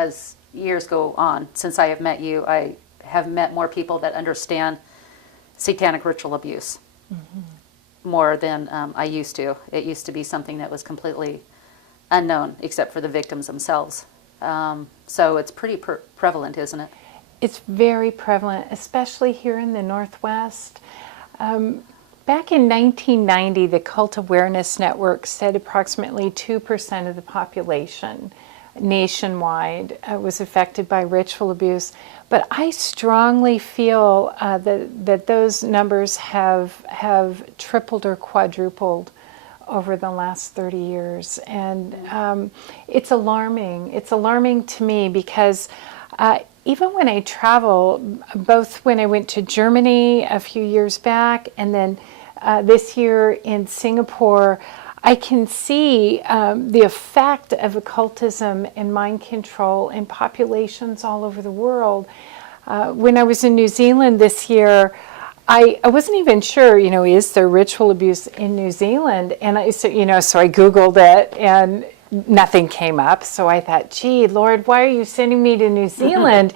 as years go on, since I have met you, I have met more people that understand satanic ritual abuse more than I used to. It used to be something that was completely unknown, except for the victims themselves. So it's pretty prevalent, isn't it? It's very prevalent, especially here in the Northwest. Back in 1990, the Cult Awareness Network said approximately 2% of the population nationwide was affected by ritual abuse. But I strongly feel that those numbers have tripled or quadrupled over the last 30 years. And it's alarming. It's alarming to me because even when I travel, both when I went to Germany a few years back and then this year in Singapore, I can see the effect of occultism and mind control in populations all over the world. When I was in New Zealand this year, I wasn't even sure, is there ritual abuse in New Zealand? And so I Googled it and nothing came up. So I thought, gee, Lord, why are you sending me to New Zealand?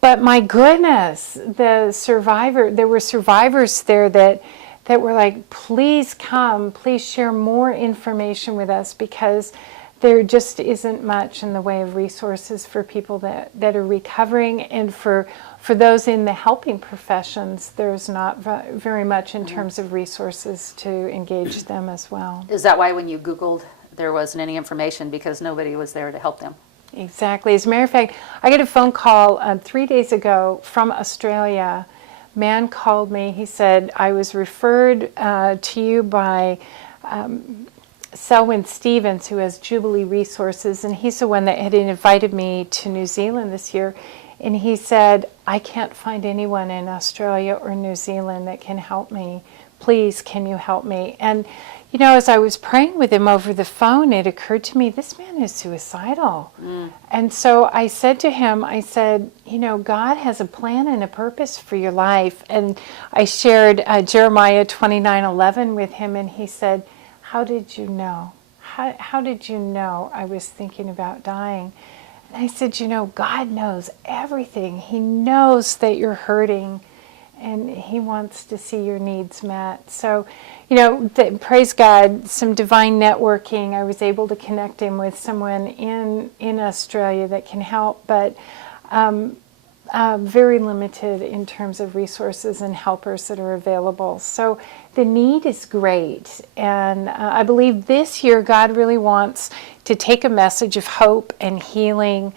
But my goodness, there were survivors there that were like, please come, please share more information with us, because there just isn't much in the way of resources for people that are recovering, and for those in the helping professions, there's not very much in terms of resources to engage them as well. Is that why when you Googled there wasn't any information, because nobody was there to help them? Exactly. As a matter of fact, I got a phone call 3 days ago from Australia. Man called me. He said, I was referred to you by Selwyn Stevens, who has Jubilee Resources, and he's the one that had invited me to New Zealand this year. And he said, I can't find anyone in Australia or New Zealand that can help me. Please, can you help me? And, as I was praying with him over the phone, it occurred to me, this man is suicidal. And so I said to him, God has a plan and a purpose for your life. And I shared Jeremiah 29:11 with him, and he said, how did you know? How did you know I was thinking about dying? And I said, God knows everything. He knows that you're hurting, and He wants to see your needs met. So, praise God, some divine networking. I was able to connect him with someone in Australia that can help, but very limited in terms of resources and helpers that are available. So the need is great, and I believe this year God really wants to take a message of hope and healing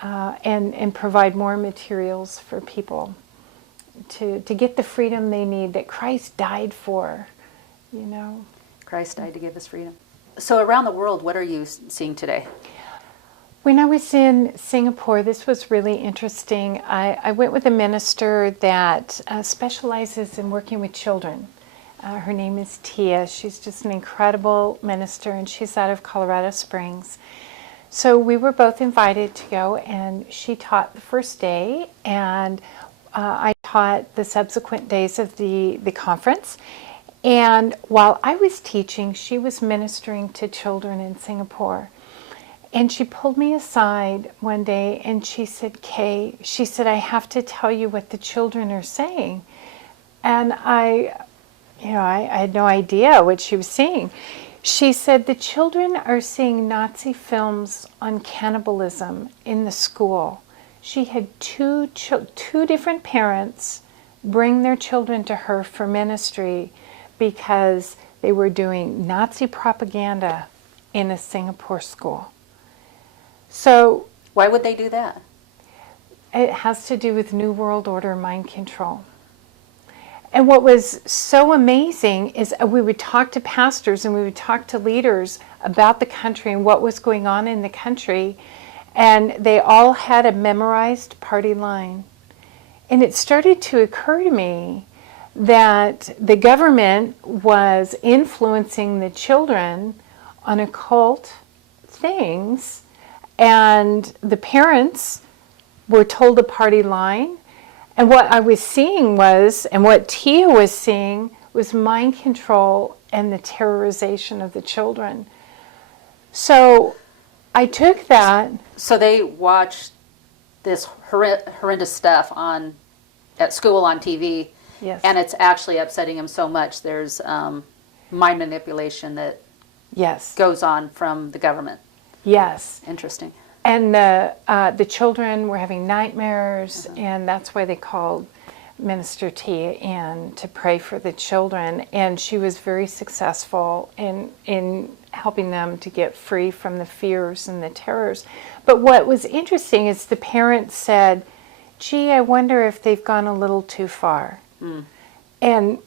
and provide more materials for people to get the freedom they need that Christ died for, Christ died to give us freedom. So around the world, what are you seeing today? When I was in Singapore, this was really interesting. I went with a minister that specializes in working with children. Her name is Tia. She's just an incredible minister, and she's out of Colorado Springs. So we were both invited to go, and she taught the first day, and I taught the subsequent days of the conference. And while I was teaching, she was ministering to children in Singapore. And she pulled me aside one day and she said, Kay, she said, I have to tell you what the children are saying. And I had no idea what she was saying. She said, the children are seeing Nazi films on cannibalism in the school. She had two different parents bring their children to her for ministry because they were doing Nazi propaganda in a Singapore school. So why would they do that? It has to do with New World Order mind control. And what was so amazing is we would talk to pastors and we would talk to leaders about the country and what was going on in the country, and they all had a memorized party line. And it started to occur to me that the government was influencing the children on occult things, and the parents were told a party line. And what I was seeing was, and what Tia was seeing, was mind control and the terrorization of the children. So I took that. So they watched this horrendous stuff at school on TV, Yes. and it's actually upsetting him so much. There's mind manipulation that Yes. goes on from the government. Yes. Interesting. And the children were having nightmares, and that's why they called Minister T in to pray for the children. And she was very successful in helping them to get free from the fears and the terrors. But what was interesting is the parents said, gee, I wonder if they've gone a little too far. And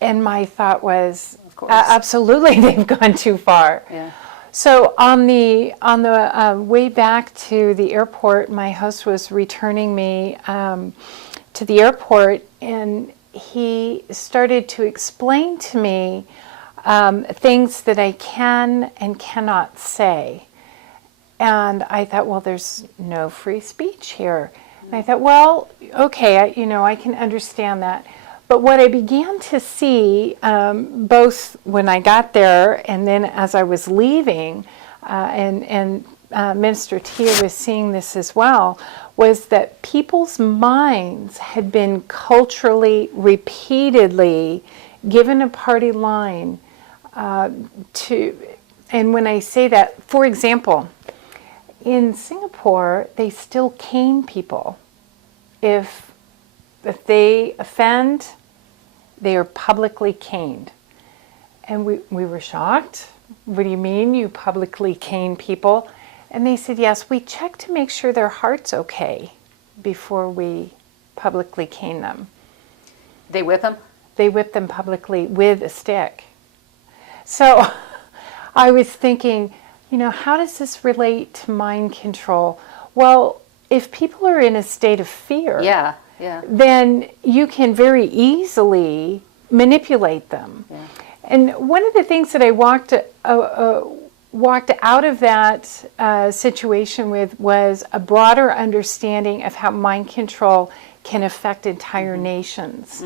my thought was, Of course. Absolutely, they've gone too far. Yeah. So on the way back to the airport, my host was returning me to the airport, and he started to explain to me things that I can and cannot say. And I thought, well, there's no free speech here. And I thought, well, okay, I can understand that. But what I began to see, both when I got there and then as I was leaving, and Minister Tia was seeing this as well, was that people's minds had been culturally, repeatedly given a party line to, and when I say that, for example, in Singapore, they still cane people. If they offend, they are publicly caned. And we were shocked. What do you mean you publicly cane people? And they said, yes, we check to make sure their heart's okay before we publicly cane them. They whip them? They whip them publicly with a stick. So I was thinking, how does this relate to mind control? Well, if people are in a state of fear, Yeah. then you can very easily manipulate them. Yeah. And one of the things that I walked out of that situation with was a broader understanding of how mind control can affect entire nations.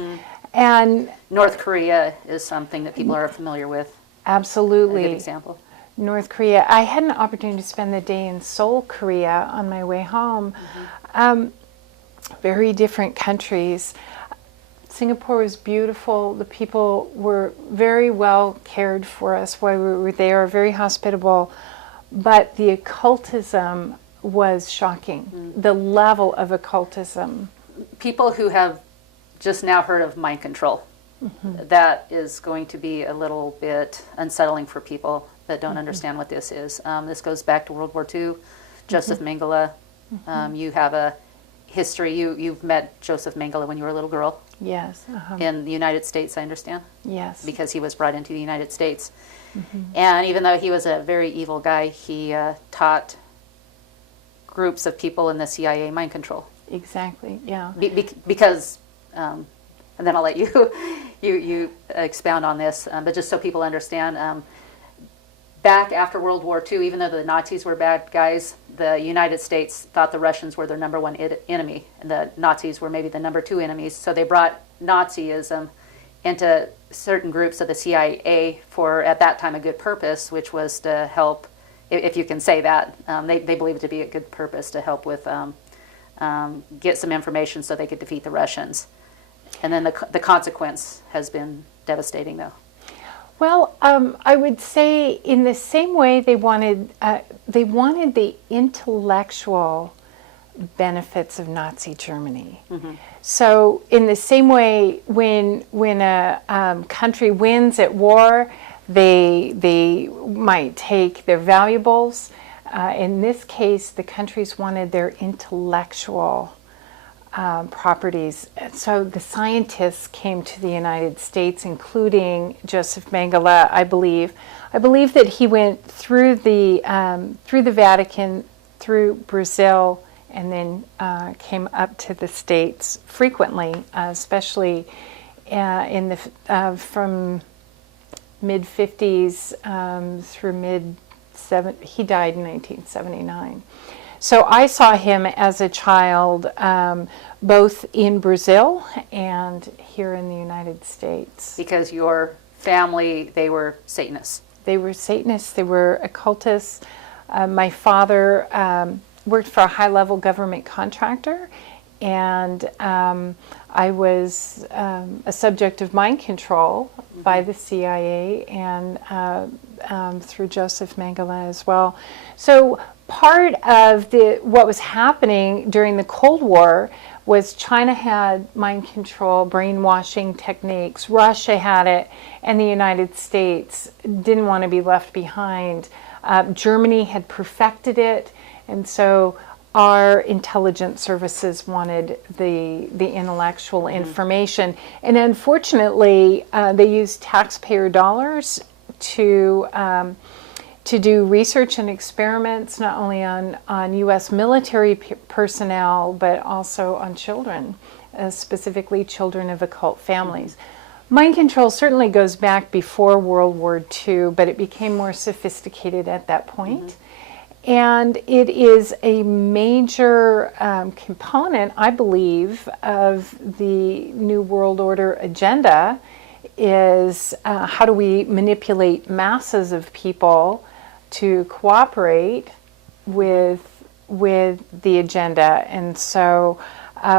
And North Korea is something that people are familiar with. absolutely. A good example. North Korea. I had an opportunity to spend the day in Seoul, Korea on my way home. Very different countries. Singapore was beautiful. The people were very well cared for us while we were there, very hospitable. But the occultism was shocking. The level of occultism. People who have just now heard of mind control, that is going to be a little bit unsettling for people that don't understand what this is. This goes back to World War II. Joseph Mengele. You have a history. You've met Joseph Mengele when you were a little girl. Yes. In the United States, I understand. Yes. Because he was brought into the United States. And even though he was a very evil guy, he taught groups of people in the CIA mind control. Exactly. Yeah. Because, and then I'll let you you expound on this, but just so people understand, back after World War II, even though the Nazis were bad guys, the United States thought the Russians were their number one enemy, and the Nazis were maybe the number two enemies. So they brought Nazism into certain groups of the CIA for, at that time, a good purpose, which was to help, if you can say that, they believed it to be a good purpose to help with get some information so they could defeat the Russians. And then the consequence has been devastating, though. Well, I would say in the same way they wanted the intellectual benefits of Nazi Germany. So in the same way, when a country wins at war, they might take their valuables. In this case, the countries wanted their intellectual properties. So the scientists came to the United States, including Joseph Mengele, I believe. I believe that he went through the Vatican, through Brazil, and then came up to the States frequently, especially in the from mid 50s through mid 70s. He died in 1979. So I saw him as a child, both in Brazil and here in the United States. Because your family, they were Satanists. They were Satanists. They were occultists. My father worked for a high-level government contractor, and I was a subject of mind control by the CIA and through Joseph Mengele as well. So part of what was happening during the Cold War was China had mind control, brainwashing techniques, Russia had it, and the United States didn't want to be left behind. Germany had perfected it, and so our intelligence services wanted the intellectual information. And unfortunately, they used taxpayer dollars to do research and experiments, not only on U.S. military personnel, but also on children, specifically children of occult families. Mind control certainly goes back before World War II, but it became more sophisticated at that point. And it is a major component, I believe, of the New World Order agenda is how do we manipulate masses of people to cooperate with the agenda. And so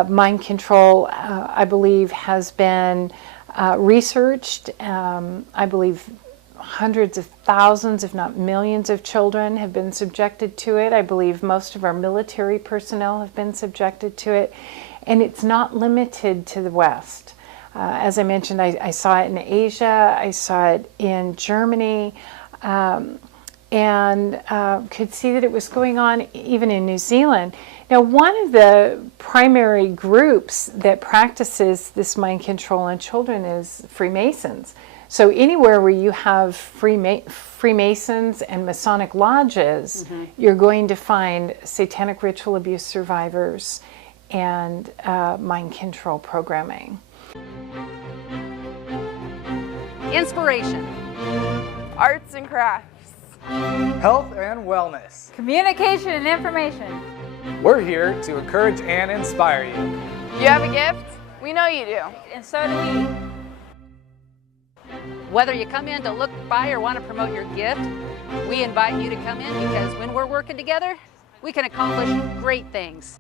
mind control, I believe, has been researched. I believe hundreds of thousands, if not millions of children have been subjected to it. I believe most of our military personnel have been subjected to it. And it's not limited to the West. As I mentioned, I saw it in Asia, I saw it in Germany, and could see that it was going on even in New Zealand. Now, one of the primary groups that practices this mind control on children is Freemasons. So anywhere where you have Freemasons and Masonic lodges, you're going to find satanic ritual abuse survivors and mind control programming. Inspiration. Arts and crafts. Health and wellness. Communication and information. We're here to encourage and inspire you. You have a gift? We know you do. And so do we. Whether you come in to look by or want to promote your gift, we invite you to come in because when we're working together, we can accomplish great things.